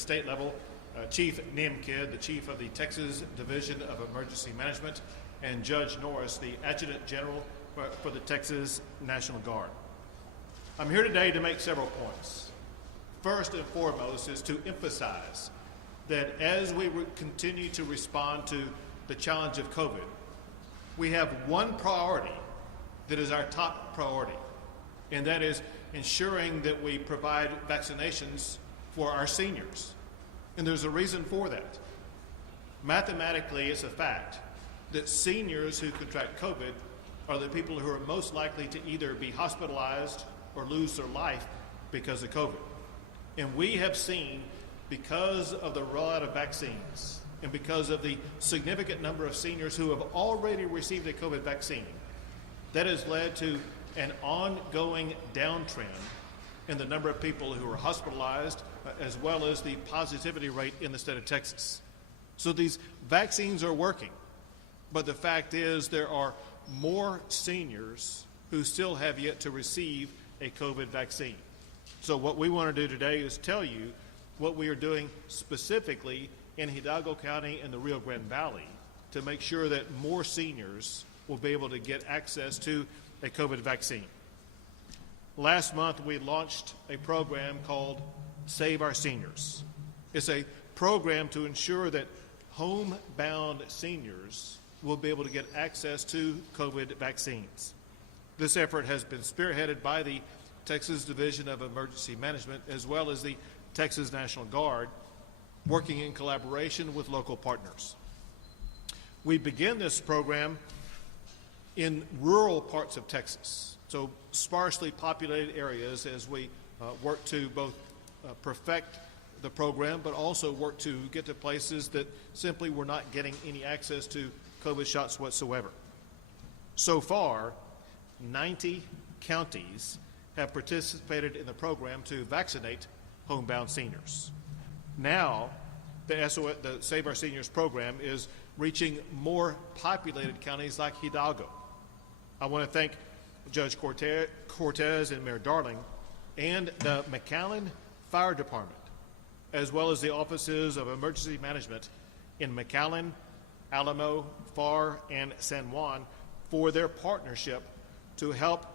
state level, Chief Niemkid, the chief of the Texas Division of Emergency Management, and Judge Norris, the Adjutant General for the Texas National Guard. I'm here today to make several points. First and foremost is to emphasize that as we continue to respond to the challenge of COVID, we have one priority that is our top priority, and that is ensuring that we provide vaccinations for our seniors. And there's a reason for that. Mathematically, it's a fact that seniors who contract COVID are the people who are most likely to either be hospitalized or lose their life because of COVID. And we have seen, because of the rollout of vaccines and because of the significant number of seniors who have already received a COVID vaccine, that has led to an ongoing downtrend in the number of people who are hospitalized, as well as the positivity rate in the state of Texas. So these vaccines are working, but the fact is there are more seniors who still have yet to receive a COVID vaccine. So what we want to do today is tell you what we are doing specifically in Hidalgo County and the Rio Grande Valley to make sure that more seniors will be able to get access to a COVID vaccine. Last month, we launched a program called Save Our Seniors. It's a program to ensure that homebound seniors will be able to get access to COVID vaccines. This effort has been spearheaded by the Texas Division of Emergency Management as well as the Texas National Guard, working in collaboration with local partners. We begin this program in rural parts of Texas, so sparsely populated areas, as we work to both perfect the program, but also work to get to places that simply were not getting any access to COVID shots whatsoever. So far, 90 counties have participated in the program to vaccinate homebound seniors. Now, the Save Our Seniors program is reaching more populated counties like Hidalgo. I want to thank Judge Cortez and Mayor Darling and the McAllen Fire Department, as well as the offices of emergency management in McAllen, Alamo, Pharr, and San Juan for their partnership to help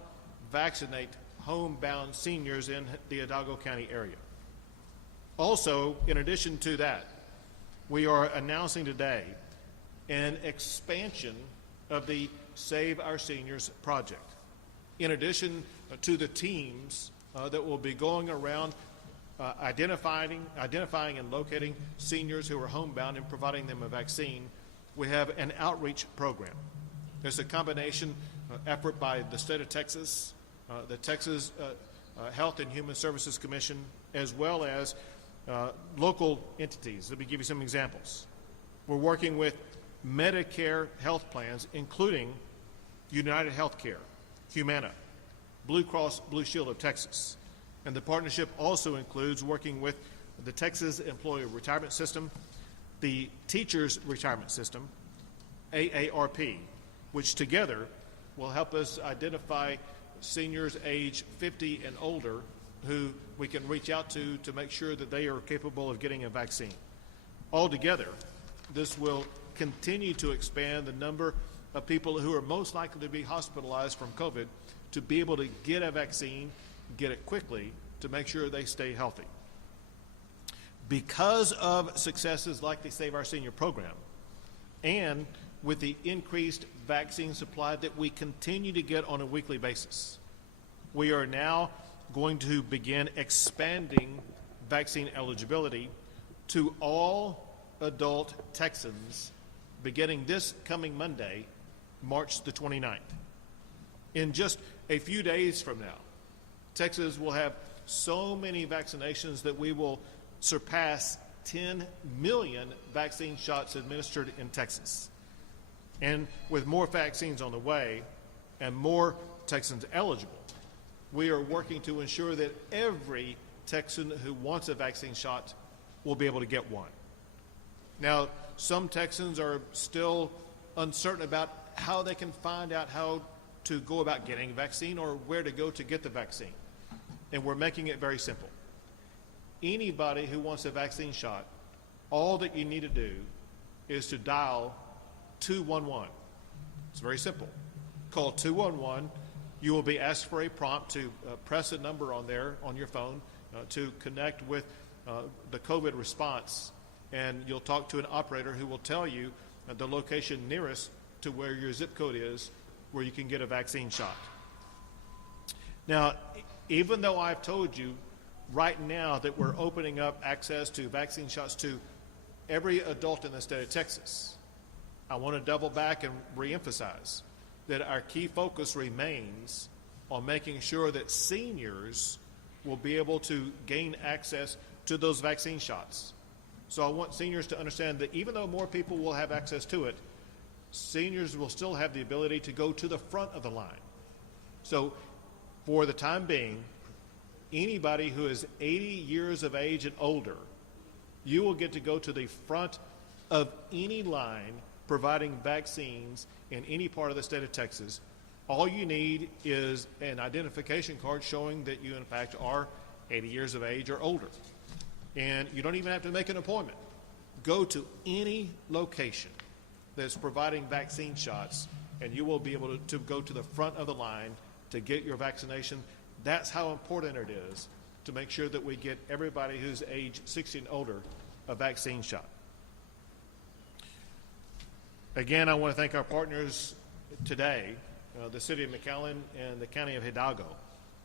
vaccinate homebound seniors in the Hidalgo County area. Also, in addition to that, we are announcing today an expansion of the Save Our Seniors project. In addition to the teams that will be going around identifying and locating seniors who are homebound and providing them a vaccine, we have an outreach program. There's a combination effort by the state of Texas, the Texas Health and Human Services Commission, as well as local entities. Let me give you some examples. We're working with Medicare health plans, including United Healthcare, Humana, Blue Cross Blue Shield of Texas. And the partnership also includes working with the Texas Employee Retirement System, the Teachers Retirement System, AARP, which together will help us identify seniors age 50 and older who we can reach out to make sure that they are capable of getting a vaccine. Altogether, this will continue to expand the number of people who are most likely to be hospitalized from COVID to be able to get a vaccine, get it quickly, to make sure they stay healthy. Because of successes like the Save Our Senior program, and with the increased vaccine supply that we continue to get on a weekly basis, we are now going to begin expanding vaccine eligibility to all adult Texans beginning this coming Monday, March the 29th. In just a few days from now, Texas will have so many vaccinations that we will surpass 10 million vaccine shots administered in Texas. And with more vaccines on the way and more Texans eligible, we are working to ensure that every Texan who wants a vaccine shot will be able to get one. Now, some Texans are still uncertain about how they can find out how to go about getting a vaccine or where to go to get the vaccine. And we're making it very simple. anybody who wants a vaccine shot, all that you need to do is to dial 211. It's very simple. Call 211. You will be asked for a prompt to press a number on there on your phone to connect with the COVID response, and you'll talk to an operator who will tell you the location nearest to where your zip code is where you can get a vaccine shot. Now, even though I've told you right now that we're opening up access to vaccine shots to every adult in the state of Texas, I want to double back and reemphasize that our key focus remains on making sure that seniors will be able to gain access to those vaccine shots. So I want seniors to understand that even though more people will have access to it, seniors will still have the ability to go to the front of the line. So for the time being, anybody who is 80 years of age and older, you will get to go to the front of any line providing vaccines in any part of the state of Texas. All you need is an identification card showing that you, in fact, are 80 years of age or older. And you don't even have to make an appointment. Go to any location that's providing vaccine shots, and you will be able to go to the front of the line to get your vaccination. That's how important it is to make sure that we get everybody who's age 60 and older a vaccine shot. Again, I want to thank our partners today, the City of McAllen and the County of Hidalgo,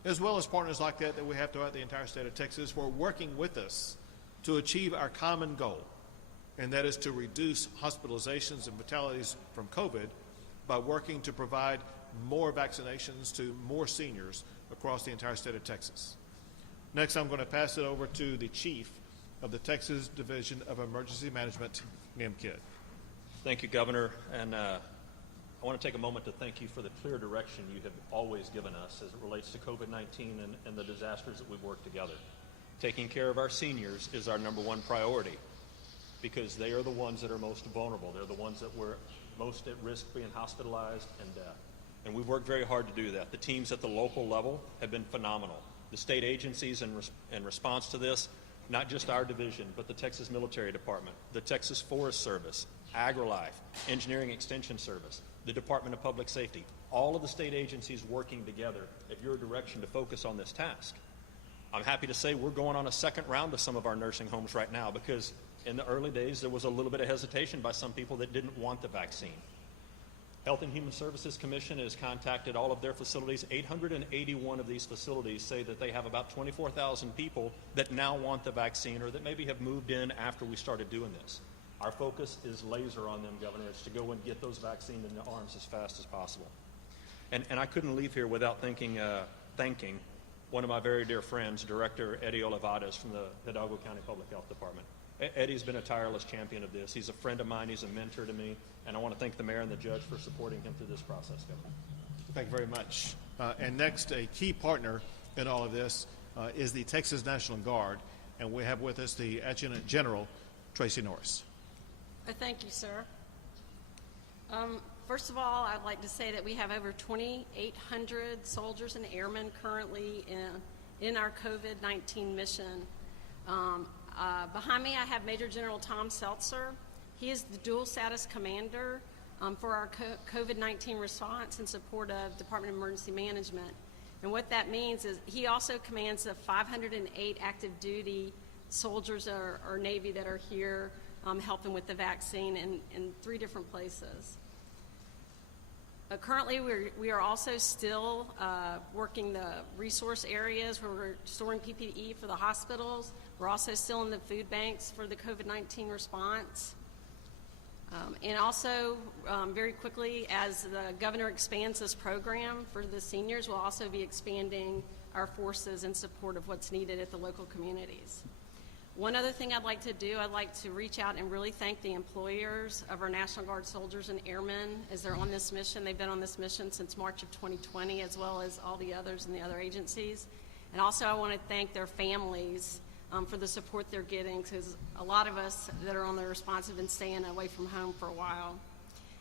as well as partners like that we have throughout the entire state of Texas, for working with us to achieve our common goal, and that is to reduce hospitalizations and fatalities from COVID by working to provide more vaccinations to more seniors across the entire state of Texas. Next, I'm going to pass it over to the Chief of the Texas Division of Emergency Management, Nim Kidd. Thank you, Governor, and I want to take a moment to thank you for the clear direction you have always given us as it relates to COVID-19 and the disasters that we've worked together. Taking care of our seniors is our number one priority because they are the ones that are most vulnerable. They're the ones that were most at risk being hospitalized and death. And we've worked very hard to do that. The teams at the local level have been phenomenal. The state agencies in response to this, not just our division, but the Texas Military Department, the Texas Forest Service, AgriLife, Engineering Extension Service, the Department of Public Safety, all of the state agencies working together at your direction to focus on this task. I'm happy to say we're going on a second round of some of our nursing homes right now because in the early days there was a little bit of hesitation by some people that didn't want the vaccine. Health and Human Services Commission has contacted all of their facilities. 881 of these facilities say that they have about 24,000 people that now want the vaccine or that maybe have moved in after we started doing this. Our focus is laser on them, Governor. It's to go and get those vaccines in the arms as fast as possible. And I couldn't leave here without thanking one of my very dear friends, Director Eddie Olivares from the Hidalgo County Public Health Department. Eddie's been a tireless champion of this. He's a friend of mine. He's a mentor to me. And I want to thank the mayor and the judge for supporting him through this process, Governor. Thank you very much. And next, a key partner in all of this is the Texas National Guard. And we have with us the Adjutant General, Tracy Norris. Thank you, sir. First of all, I'd like to say that we have over 2,800 soldiers and airmen currently in our COVID-19 mission. Behind me, I have Major General Tom Seltzer. He is the dual status commander for our COVID-19 response in support of Department of Emergency Management. And what that means is he also commands the 508 active duty soldiers or Navy that are here helping with the vaccine in 3 different places. Currently, we are also still working the resource areas where we're storing PPE for the hospitals. We're also still in the food banks for the COVID-19 response. And also, very quickly, as the governor expands this program for the seniors, we'll also be expanding our forces in support of what's needed at the local communities. One other thing I'd like to do, I'd like to reach out and really thank the employers of our National Guard soldiers and airmen as they're on this mission. They've been on this mission since March of 2020, as well as all the others in the other agencies. And also I want to thank their families for the support they're getting, because a lot of us that are on the response have been staying away from home for a while.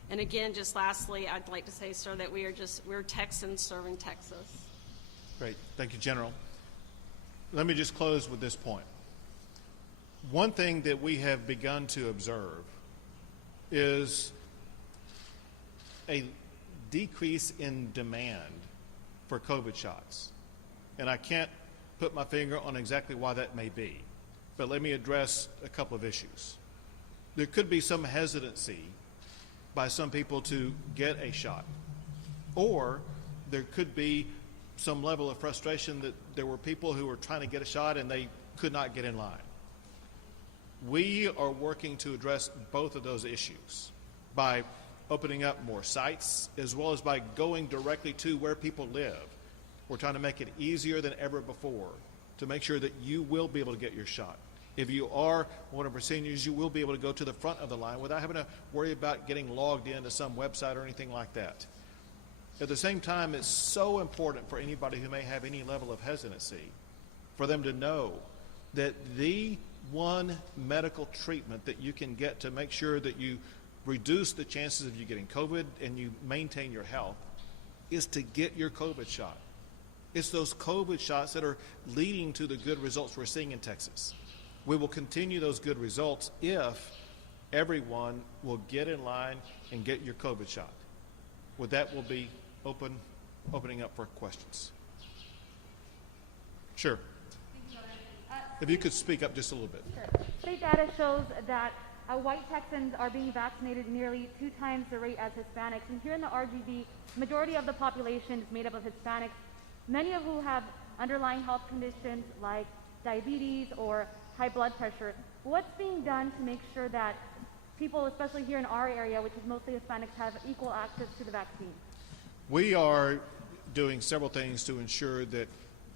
And again, just lastly, I'd like to say, sir, that we're Texans serving Texas. Great. Thank you, General. Let me just close with this point. One thing that we have begun to observe is a decrease in demand for COVID shots. And I can't put my finger on exactly why that may be, but let me address a couple of issues. There could be some hesitancy by some people to get a shot, or there could be some level of frustration that there were people who were trying to get a shot and they could not get in line. We are working to address both of those issues by opening up more sites as well as by going directly to where people live. We're trying to make it easier than ever before to make sure that you will be able to get your shot. If you are one of our seniors, you will be able to go to the front of the line without having to worry about getting logged into some website or anything like that. At the same time, it's so important for anybody who may have any level of hesitancy for them to know that the one medical treatment that you can get to make sure that you reduce the chances of you getting COVID and you maintain your health is to get your COVID shot. It's those COVID shots that are leading to the good results we're seeing in Texas. We will continue those good results if everyone will get in line and get your COVID shot. With that, we'll be opening up for questions. Sure. If you could speak up just a little bit. Sure. State data shows that white Texans are being vaccinated nearly 2 times the rate as Hispanics. And here in the RGV, majority of the population is made up of Hispanics, many of who have underlying health conditions like diabetes or high blood pressure. What's being done to make sure that people, especially here in our area, which is mostly Hispanics, have equal access to the vaccine? We are doing several things to ensure that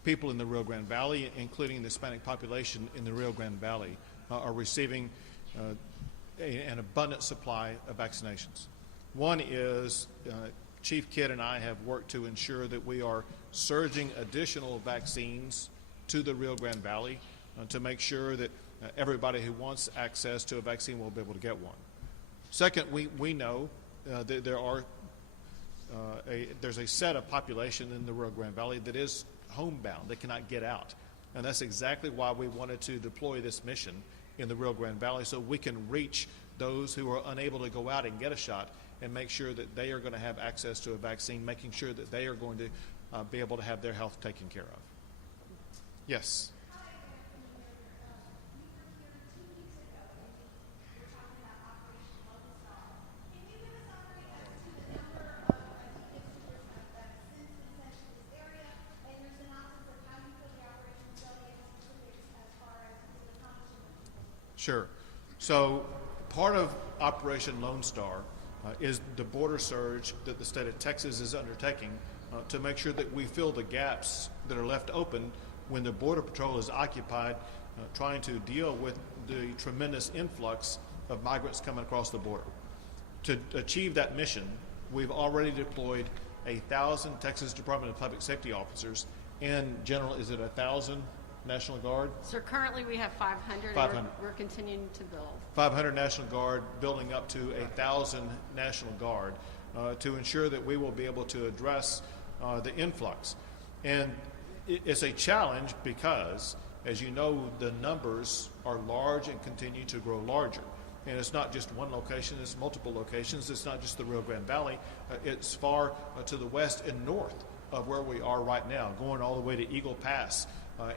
people in the Rio Grande Valley, including the Hispanic population in the Rio Grande Valley, are receiving an abundant supply of vaccinations. One is Chief Kidd and I have worked to ensure that we are surging additional vaccines to the Rio Grande Valley to make sure that everybody who wants access to a vaccine will be able to get one. Second, we know that there's a set of population in the Rio Grande Valley that is homebound, they cannot get out. And that's exactly why we wanted to deploy this mission in the Rio Grande Valley, so we can reach those who are unable to go out and get a shot and make sure that they are going to have access to a vaccine, making sure that they are going to be able to have their health taken care of. Yes. Sure. So part of Operation Lone Star is the border surge that the state of Texas is undertaking to make sure that we fill the gaps that are left open when the Border Patrol is occupied trying to deal with the tremendous influx of migrants coming across the border. To achieve that mission, we've already deployed 1,000 Texas Department of Public Safety officers. In general, is it 1,000 National Guard? So currently we have 500. 500. We're continuing to build. 500 National Guard, building up to 1,000 National Guard to ensure that we will be able to address the influx. And it's a challenge because, as you know, the numbers are large and continue to grow larger. And it's not just one location, it's multiple locations. It's not just the Rio Grande Valley. It's far to the west and north of where we are right now, going all the way to Eagle Pass.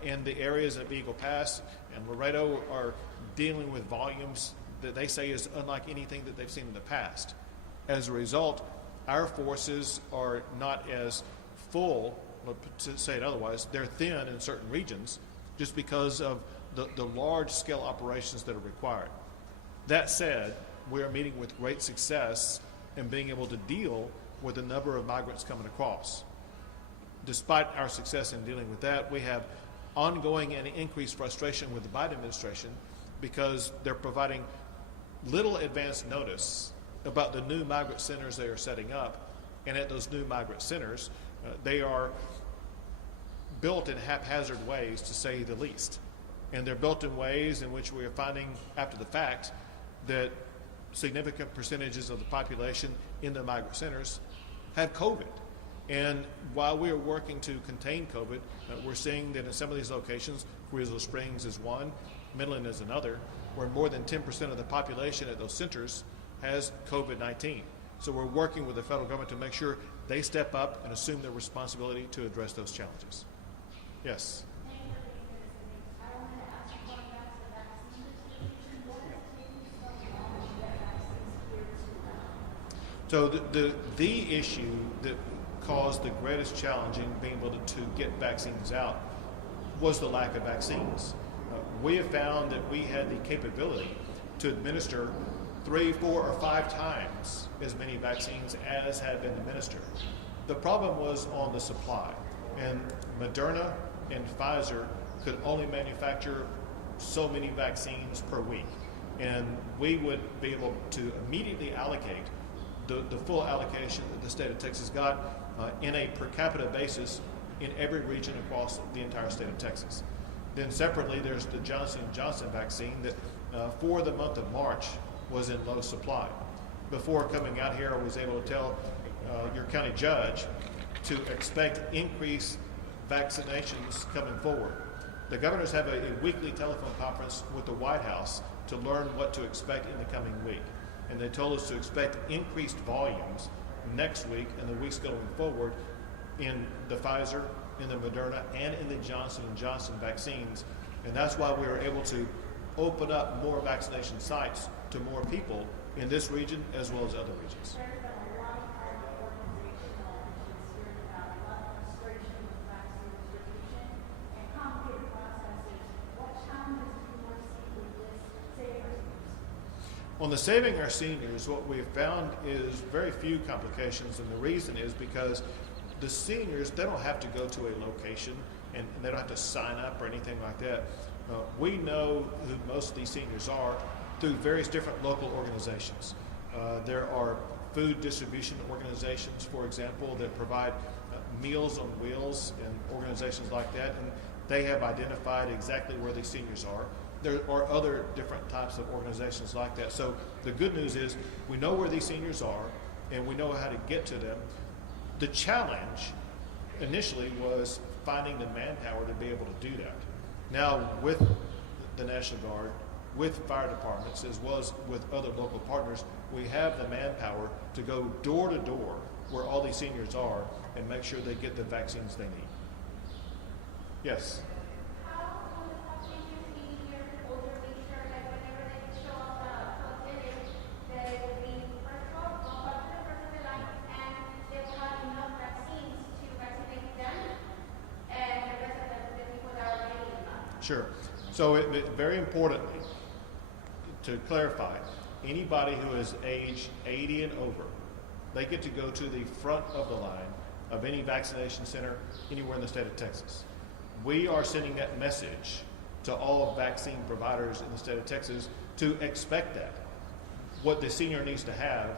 And the areas of Eagle Pass and Laredo are dealing with volumes that they say is unlike anything that they've seen in the past. As a result, our forces are not as full, to say it otherwise, they're thin in certain regions just because of the large-scale operations that are required. That said, we are meeting with great success in being able to deal with the number of migrants coming across. Despite our success in dealing with that, we have ongoing and increased frustration with the Biden administration because they're providing little advance notice about the new migrant centers they are setting up. And at those new migrant centers, they are built in haphazard ways, to say the least. And they're built in ways in which we are finding after the fact that significant percentages of the population in the migrant centers have COVID. And while we are working to contain COVID, we're seeing that in some of these locations, Rizzo Springs is one, Midland is another, where more than 10% of the population at those centers has COVID-19. So we're working with the federal government to make sure they step up and assume their responsibility to address those challenges. Yes. So the issue that caused the greatest challenge in being able to get vaccines out was the lack of vaccines. We have found that we had the capability to administer 3, 4, or 5 times as many vaccines as had been administered. The problem was on the supply, and Moderna and Pfizer could only manufacture so many vaccines per week, and we would be able to immediately allocate the full allocation that the state of Texas got in a per capita basis in every region across the entire state of Texas. Then separately, there's the Johnson & Johnson vaccine that for the month of March was in low supply. Before coming out here, I was able to tell your county judge to expect increased vaccinations coming forward. The governors have a weekly telephone conference with the White House to learn what to expect in the coming week. And they told us to expect increased volumes next week and the weeks going forward in the Pfizer, in the Moderna, and in the Johnson & Johnson vaccines. And that's why we were able to open up more vaccination sites to more people in this region as well as other regions. On the saving our seniors, what we have found is very few complications, and the reason is because the seniors, they don't have to go to a location and they don't have to sign up or anything like that. We know who most of these seniors are through various different local organizations. There are food distribution organizations, for example, that provide Meals on Wheels and organizations like that, and they have identified exactly where these seniors are. There are other different types of organizations like that. So the good news is we know where these seniors are and we know how to get to them. The challenge initially was finding the manpower to be able to do that. Now with the National Guard, with fire departments, as well as with other local partners, we have the manpower to go door to door where all these seniors are and make sure they get the vaccines they need. Yes? Sure. So it's very important to clarify, anybody who is age 80 and over, they get to go to the front of the line of any vaccination center anywhere in the state of Texas. We are sending that message to all vaccine providers in the state of Texas to expect that. What the senior needs to have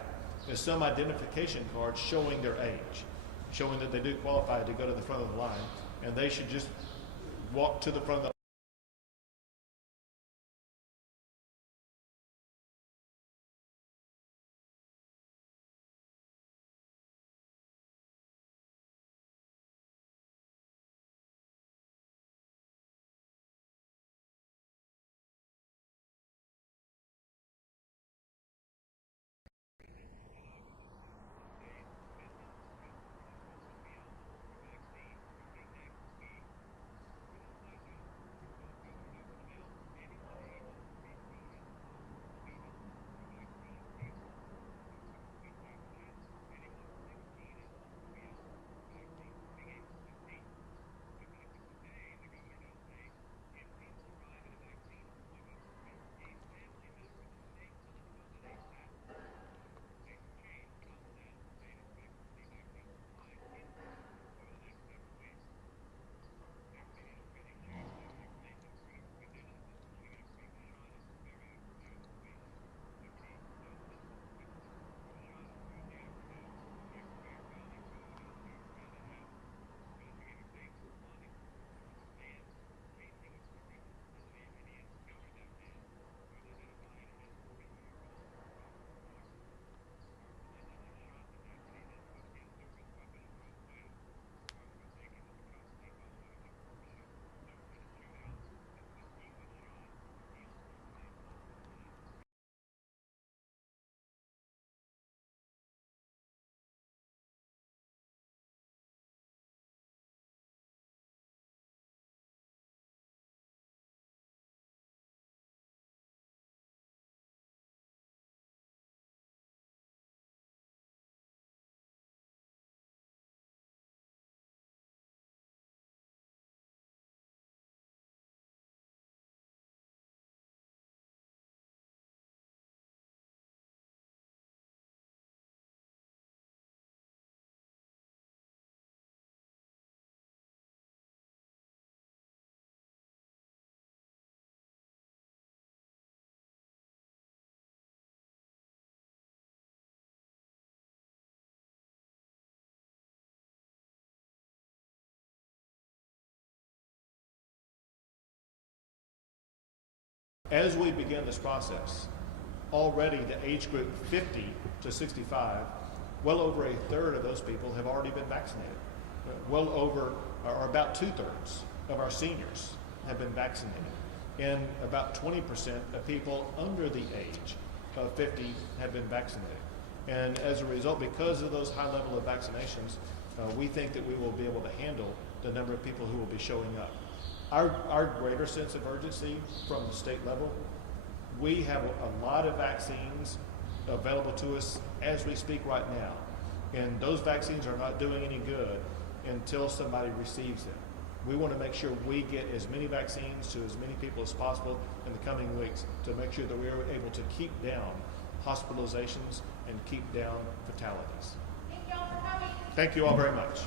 is some identification card showing their age, showing that they do qualify to go to the front of the line, and they should just walk to the front of the As we begin this process, already the age group 50 to 65, well over a third of those people have already been vaccinated. Well over, or about 2/3 of our seniors have been vaccinated. And about 20% of people under the age of 50 have been vaccinated. And as a result, because of those high level of vaccinations, we think that we will be able to handle the number of people who will be showing up. Our greater sense of urgency from the state level, we have a lot of vaccines available to us as we speak right now. And those vaccines are not doing any good until somebody receives them. We want to make sure we get as many vaccines to as many people as possible in the coming weeks to make sure that we are able to keep down hospitalizations and keep down fatalities. Thank you all for coming. Thank you all very much.